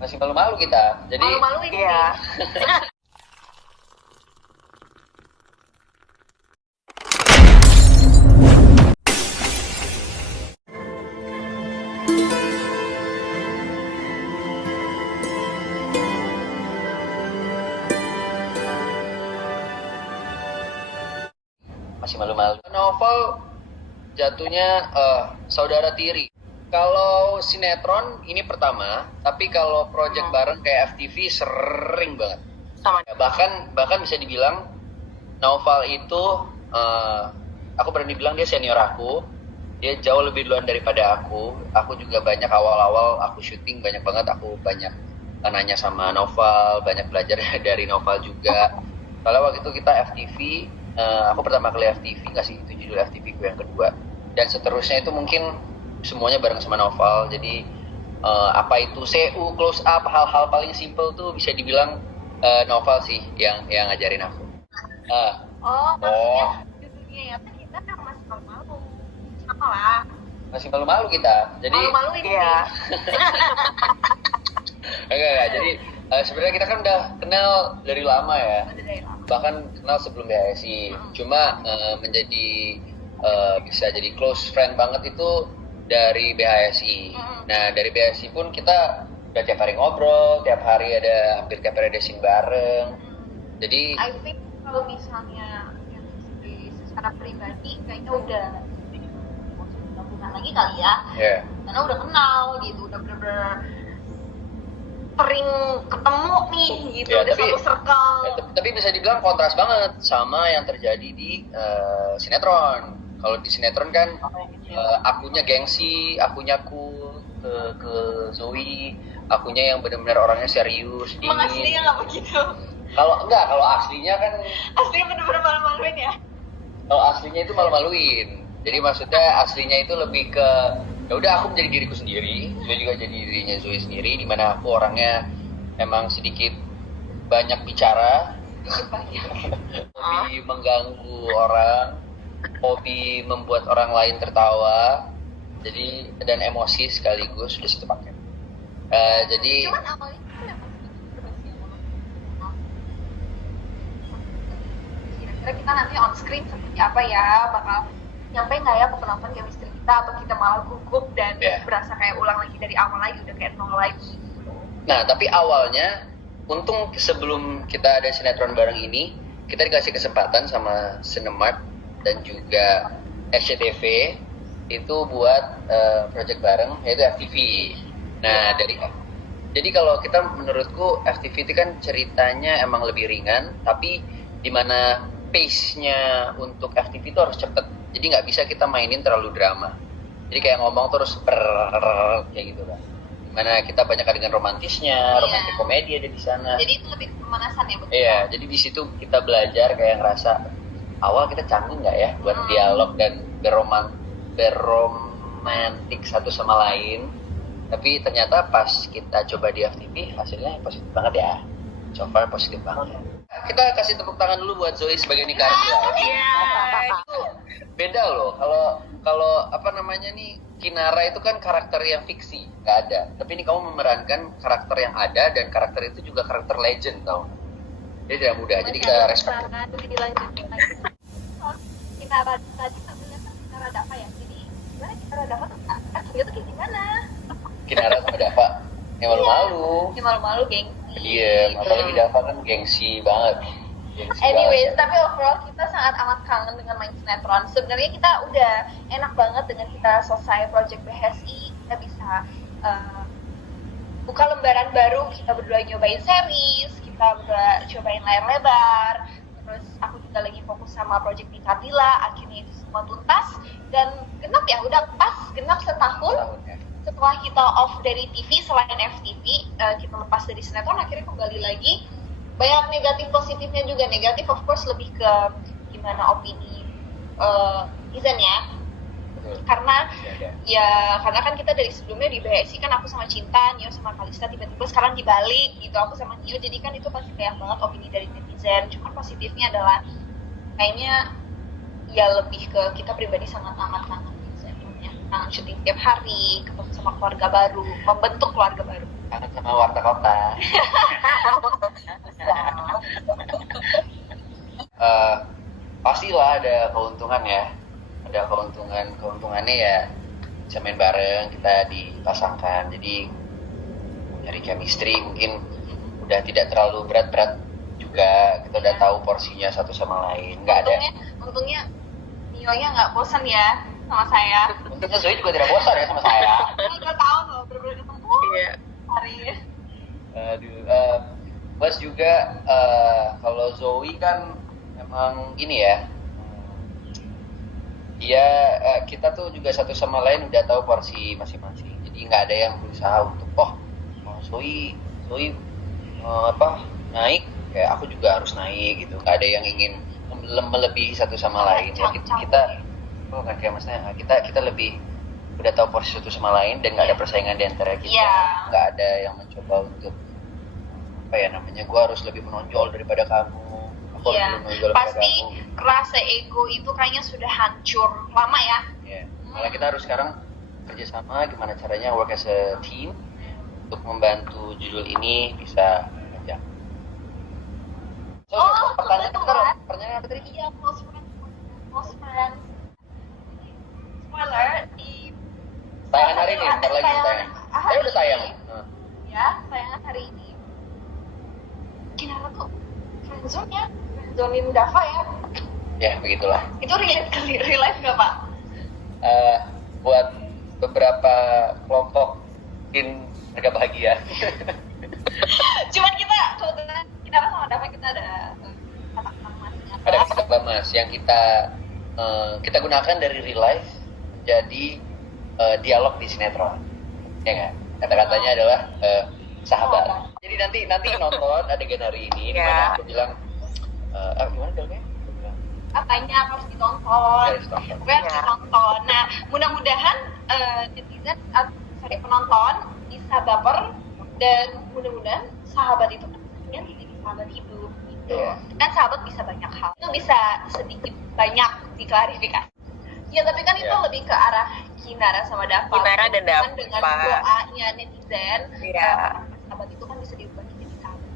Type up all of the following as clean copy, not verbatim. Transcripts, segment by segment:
Masih malu-malu kita. Jadi Malu-maluin Iya. sih. masih malu-malu. Novel jatuhnya saudara tiri. Kalau sinetron ini pertama, tapi kalau project bareng kayak FTV sering banget. Sama. Ya, bahkan bisa dibilang Naufal itu aku berani bilang dia senior aku. Dia jauh lebih duluan daripada aku. Aku juga banyak awal-awal aku syuting banyak banget, aku banyak nanya sama Naufal, banyak belajar dari Naufal juga. Kalau waktu itu kita FTV, aku pertama kali FTV, ngasih itu judul FTV ku yang kedua. Dan seterusnya itu mungkin semuanya bareng sama Naufal. Jadi apa itu CU, close up, hal-hal paling simple tuh bisa dibilang Naufal sih yang ngajarin aku. Maksudnya judulnya ya kita kan masih malu-malu. Apa lah? Masih malu-malu kita. Jadi Malu-maluin Iya. enggak. Jadi sebenarnya kita kan udah kenal dari lama ya. Udah dari lama. Bahkan kenal sebelum BHSI. Cuma menjadi bisa jadi close friend banget itu dari BHSI. Nah, dari BHSI pun kita udah tiap hari ngobrol, hampir tiap hari ada scene bareng. Jadi I think kalau misalnya yang secara pribadi kayaknya udah bukan lagi kali ya. ya. Karena udah kenal gitu, udah bener-bener sering ketemu nih gitu, Ya, udah tapi- satu circle. Tapi bisa dibilang kontras banget sama yang terjadi di sinetron. Kalau di sinetron kan akunya gengsi, akunya cool ke Zoe, akunya yang benar-benar orangnya serius, Emang dingin. aslinya nggak begitu. Kalau aslinya kan, Aslinya bener-bener malu-maluin ya. kalau aslinya itu malu-maluin. Jadi maksudnya aslinya itu lebih ke ya udah aku menjadi diriku sendiri, Zoe juga jadi dirinya Zoe sendiri, di mana aku orangnya emang sedikit banyak bicara, hobi mengganggu orang, hobi membuat orang lain tertawa, jadi dan emosi sekaligus sudah satu paket. Jadi Cuman awalnya itu yang kira-kira kita nanti on screen seperti apa ya, bakal nyampe nggak ya ke penonton chemistry kita, atau kita malah gugup dan Yeah. berasa kayak ulang lagi dari awal lagi, udah kayak nol lagi gitu. Nah, tapi awalnya, untung sebelum kita ada sinetron bareng ini, kita dikasih kesempatan sama Cinemark dan juga SCTV itu buat project bareng, yaitu FTV. Nah, jadi kalau kita menurutku FTV itu kan ceritanya emang lebih ringan, tapi dimana pace-nya untuk FTV itu harus cepet. Jadi nggak bisa kita mainin terlalu drama. Jadi kayak ngomong terus kayak gitu kan. Dimana kita banyak adegan romantisnya, Iya. romantis komedi ada di sana. Jadi itu lebih pemanasan ya, betul? Iya, jadi di situ kita belajar kayak ngerasa awal kita canggung nggak ya buat dialog dan berromantik satu sama lain. Tapi ternyata pas kita coba di FTV hasilnya positif banget ya. So far positif banget ya. Kita kasih tepuk tangan dulu buat Zoe sebagai Nika Ardila. Iya. Itu beda loh. Kalau apa namanya nih, Kinara itu kan karakter yang fiksi, nggak ada. Tapi ini kamu memerankan karakter yang ada, dan karakter itu juga karakter legend, tau. Jadi tidak mudah. Jadi kita respect. Dilanjutin lagi. Oh, kita tadi sambil lihat kita rada apa ya? Jadi gimana kita rada apa? Dia tuh kayak gimana? Kinara sama Dava yang malu-malu. Ya malu-malu, geng. Dia, apalagi Dava kan gengsi banget. Gengsi Anyways, banget. tapi overall kita sangat amat kangen dengan main sinetron. Sebenarnya kita udah enak banget dengan kita selesai project BHSI, kita bisa buka lembaran baru, kita berdua nyobain series, kita berdua cobain layar lebar, terus aku juga lagi fokus sama project Nika Ardila, akhirnya itu semua tuntas, dan genap ya, udah pas genap setahun Tahunnya. setelah kita off dari TV. Selain FTV, kita lepas dari sinetron, akhirnya kembali lagi. Banyak negatif positifnya juga. Negatif of course lebih ke gimana opini Izan ya, Betul. karena Ya. karena kan kita dari sebelumnya di BSI kan aku sama Cinta, Nio sama Kalista, tiba-tiba sekarang dibalik gitu, aku sama Nio, jadi kan itu pasti banyak banget opini dari netizen. Cuman positifnya adalah kayaknya ya lebih ke kita pribadi sangat amat kangen Izan ya, kangen syuting tiap hari, ketemu sama keluarga baru, membentuk keluarga baru. Kangen sama warta kota. Pastilah ada keuntungan ya. Ada keuntungannya ya bisa main bareng, kita dipasangkan. Jadi dari chemistry mungkin udah tidak terlalu berat-berat juga. Kita udah tahu porsinya satu sama lain. Nggak ada. Untungnya Nionya nggak bosan ya sama saya. Untungnya Zoe juga tidak bosan ya sama saya. 2 tahun loh bener-bener ketemu hari. Aduh, plus juga kalau Zoe kan emang ini ya, dia kita tuh juga satu sama lain udah tahu porsi masing-masing. Jadi nggak ada yang berusaha untuk Zoe naik, kayak aku juga harus naik gitu. Nggak ada yang ingin melebihi satu sama lain. Ya, kita kayak maksudnya kita lebih udah tahu porsi satu sama lain dan nggak ada persaingan di antara kita. Nggak ada yang mencoba untuk gue harus lebih menonjol daripada kamu. Pasti rasa ego itu kayaknya sudah hancur lama ya. Malah kita harus sekarang kerjasama, gimana caranya work as a team untuk membantu judul ini bisa panjang. Pertanyaan apa tadi? Iya, close friends. Spoiler di tayangan hari ini, bentar lagi tayang. Udah tayang. Ya, tayangan hari ini. Kinara tuh friendzonein Dava ya. Ya, begitulah. Itu relate ke real life nggak, Pak? Buat beberapa kelompok mungkin mereka bahagia. Cuman kita kebetulan Kinara sama Dava kita ada kata-kata masnya. Ada kata mas yang kita gunakan dari real life menjadi dialog di sinetron. Ya nggak? Kata-katanya adalah sahabat. Jadi nanti nonton adegan hari ini di mana aku bilang gimana dialognya? Banyak harus ditonton. Harus ditonton. Nah, mudah-mudahan netizen penonton bisa baper dan mudah-mudahan sahabat itu kan jadi sahabat hidup gitu. Kan sahabat bisa banyak hal. Itu bisa sedikit banyak diklarifikasi. Ya tapi kan itu lebih ke arah Kinara sama Dava. Kinara dan Dava. Dengan doanya netizen, sahabat itu kan bisa diubah jadi sahabat.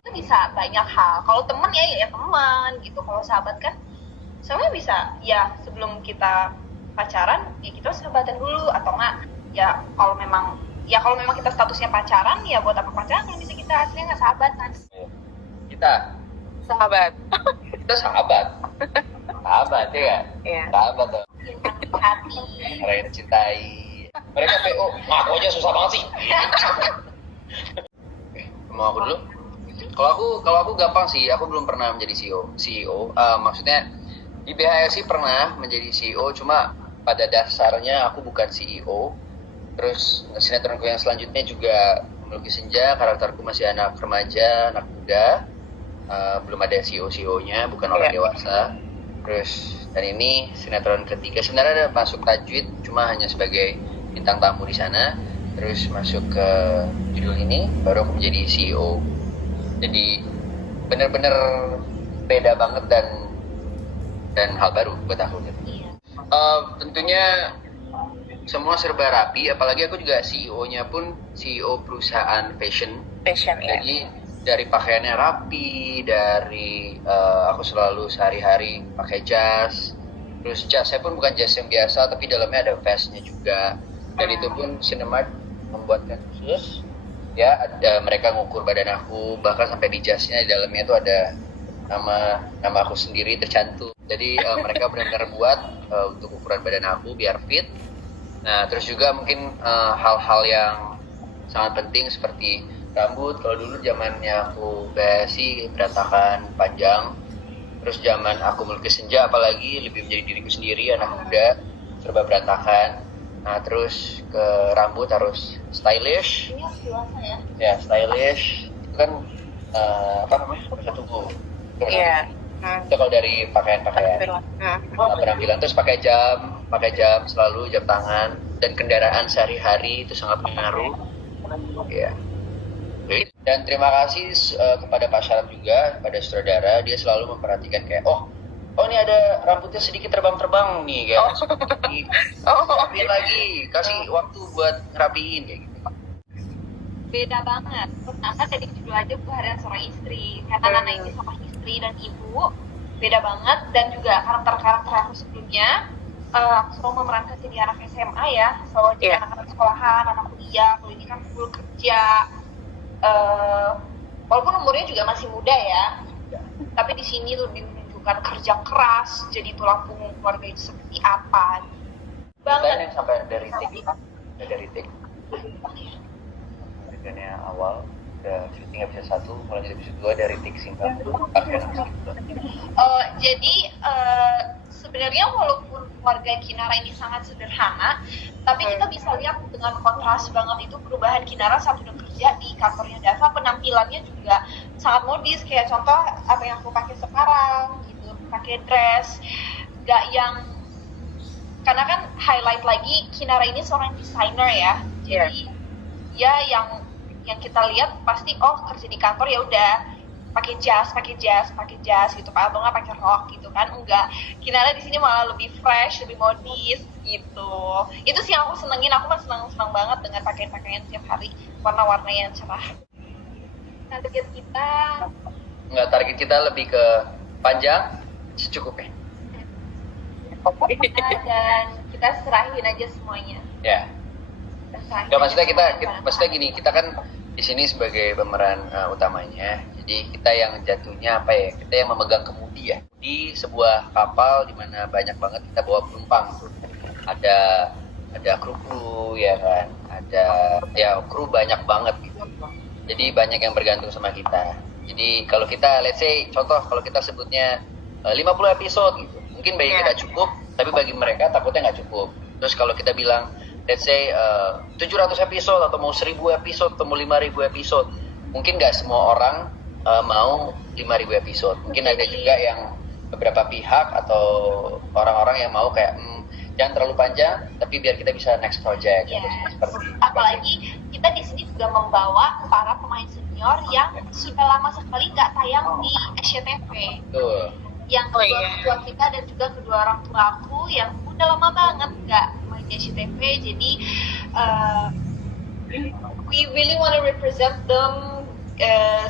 Itu bisa banyak hal. Kalau teman ya teman gitu. Kalau sahabat kan sebenarnya bisa ya sebelum kita pacaran ya kita sahabatan dulu atau enggak ya kalau memang kita statusnya pacaran ya buat apa pacaran kalau bisa kita aslinya nggak sahabatan. Kita sahabat ya. Sahabat dong. Hati. Orang yang dicintai. Mereka PO, aku aja susah banget sih. Mau aku dulu? Kalau aku gampang sih. Aku belum pernah menjadi CEO. Maksudnya di BHSI pernah menjadi CEO, cuma pada dasarnya aku bukan CEO. Terus sinetronku yang selanjutnya juga Melukis Senja, karakterku masih anak remaja, anak muda. Belum ada CEO-nya, bukan orang dewasa. Terus dan ini sinetron ketiga, sebenarnya ada masuk Tajwid, cuma hanya sebagai bintang tamu di sana. Terus masuk ke judul ini, baru aku menjadi CEO. Jadi benar-benar beda banget dan hal baru buat aku gitu. Tentunya semua serba rapi, apalagi aku juga CEO-nya pun CEO perusahaan fashion. Jadi dari pakaiannya rapi, dari aku selalu sehari-hari pakai jas. Terus jasnya pun bukan jas yang biasa, tapi dalamnya ada vestnya juga. Dan itu pun Cinemark membuatkan khusus. Ya, mereka ngukur badan aku, bahkan sampai di jasnya di dalamnya itu ada nama aku sendiri tercantum. Jadi mereka benar-benar buat untuk ukuran badan aku biar fit. Nah, terus juga mungkin hal-hal yang sangat penting seperti rambut. Kalau dulu zamannya aku BSI berantakan panjang. Terus zaman aku Melukis Senja apalagi lebih menjadi diriku sendiri, anak muda, serba berantakan. Nah, terus ke rambut harus stylish. Ini harus dewasa ya? Ya, stylish. Itu kan bisa tunggu. Iya. Itu kalau dari pakaian-pakaian. Penampilan. Terus pakai jam selalu, jam tangan. Dan kendaraan sehari-hari itu sangat mengaruh. Ya. Dan terima kasih kepada Pak Syarab juga, kepada saudara, dia selalu memperhatikan kayak, oh ini ada rambutnya sedikit terbang-terbang nih kayak rapiin lagi, kasih waktu buat ngerapiin kayak gitu. Beda banget. Pertama dari judul aja Harian Seorang Istri, karena Nana ini sama istri dan ibu beda banget, dan juga karakter-karakter aku sebelumnya aku selalu memerankan jadi anak SMA ya, selalu jadi anak-anak sekolahan, anak kuliah. Kalau ini kan full kerja, walaupun umurnya juga masih muda ya, tapi di sini lebih menunjukkan kerja keras, jadi tulang punggung keluarga itu seperti apa. Banget. Yang sampai dari take adegannya awal udah syuting episode 1, mulai dari episode 2 dari take singkat. Jadi sebenarnya walaupun keluarga Kinara ini sangat sederhana, tapi kita bisa lihat dengan kontras banget itu perubahan Kinara saat udah kerja di kantornya Dava. Penampilannya juga sangat modis, kayak contoh apa yang aku pakai sekarang gitu, pakai dress, gak yang, karena kan highlight lagi Kinara ini seorang desainer ya, jadi ya yang kita lihat pasti kerja di kantor ya udah pakai jas gitu kan, atau nggak pakai rok gitu kan. Enggak, Kinara di sini malah lebih fresh, lebih modis gitu. Itu sih yang aku senengin. Aku mah senang banget dengan pakaian tiap hari, warna-warna yang cerah. Target kita lebih ke panjang secukupnya. Dan kita serahin aja semuanya. Ya. Nggak, maksudnya gini, kita kan di sini sebagai pemeran utamanya, jadi kita yang jatuhnya apa ya, kita yang memegang kemudi ya di sebuah kapal di mana banyak banget kita bawa penumpang tuh. Ada kru ya kan, ada ya kru banyak banget gitu, jadi banyak yang bergantung sama kita. Jadi kalau kita let's say contoh, kalau kita sebutnya 50 episode gitu, mungkin bagi kita cukup, tapi bagi mereka takutnya nggak cukup. Terus kalau kita bilang let's say 700 episode atau mau 1000 episode atau mau 5000 episode, mungkin nggak semua orang mau 5000 episode. Mungkin ada juga yang beberapa pihak atau orang-orang yang mau kayak jangan terlalu panjang, tapi biar kita bisa next project. Apalagi kita di sini juga membawa para pemain senior yang sudah lama sekali nggak tayang di SCTV. Betul. Yang kedua tua kita dan juga kedua orang tua aku yang udah lama banget nggak main di SCTV. Jadi we really want to represent them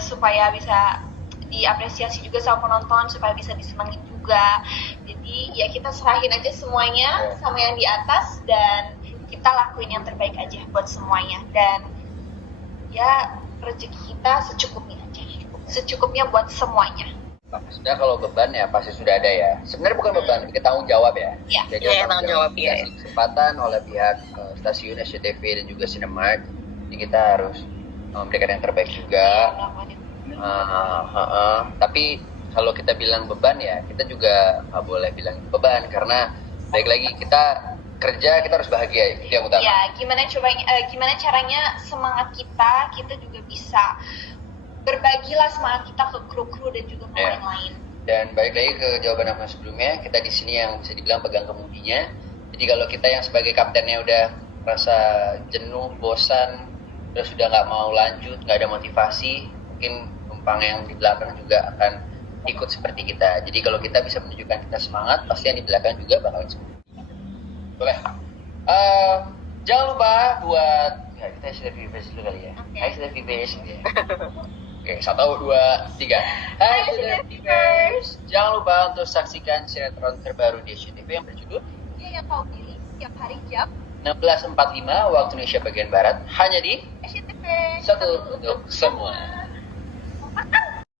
supaya bisa diapresiasi juga sama penonton, supaya bisa disenangin juga. Jadi ya kita serahin aja semuanya sama yang di atas, dan kita lakuin yang terbaik aja buat semuanya. Dan ya rezeki kita secukupnya aja, secukupnya buat semuanya. Sebenarnya kalau beban ya pasti sudah ada ya. Sebenarnya bukan beban, kita tanggung jawab ya. Iya, tanggung jawab ya. Kesempatan oleh pihak stasiun SCTV dan juga Cinemark, jadi kita harus memberikan yang terbaik juga. Tapi kalau kita bilang beban ya, kita juga nggak boleh bilang beban, karena baik lagi kita kerja, kita harus bahagia, itu yang utama. Ya, gimana caranya semangat kita juga bisa berbagilah semangat kita ke kru-kru dan juga pemain lain. Dan balik lagi ke jawaban aku sebelumnya, kita di sini yang bisa dibilang pegang kemudinya. Jadi kalau kita yang sebagai kaptennya udah rasa jenuh, bosan, terus sudah nggak mau lanjut, nggak ada motivasi, mungkin penumpang yang di belakang juga akan ikut seperti kita. Jadi kalau kita bisa menunjukkan kita semangat, pasti yang di belakang juga bakalan semangat. Boleh. Jangan lupa buat kita sudah viewers dulu kali ya. Hai sudah viewers ya. Oke, 1, 2, 3. Hai sudah viewers. Jangan lupa untuk saksikan sinetron terbaru di SCTV yang berjudul Yang kau pilih setiap hari jam 16.45 waktu Indonesia bagian barat, hanya di SCTV. Satu untuk semua.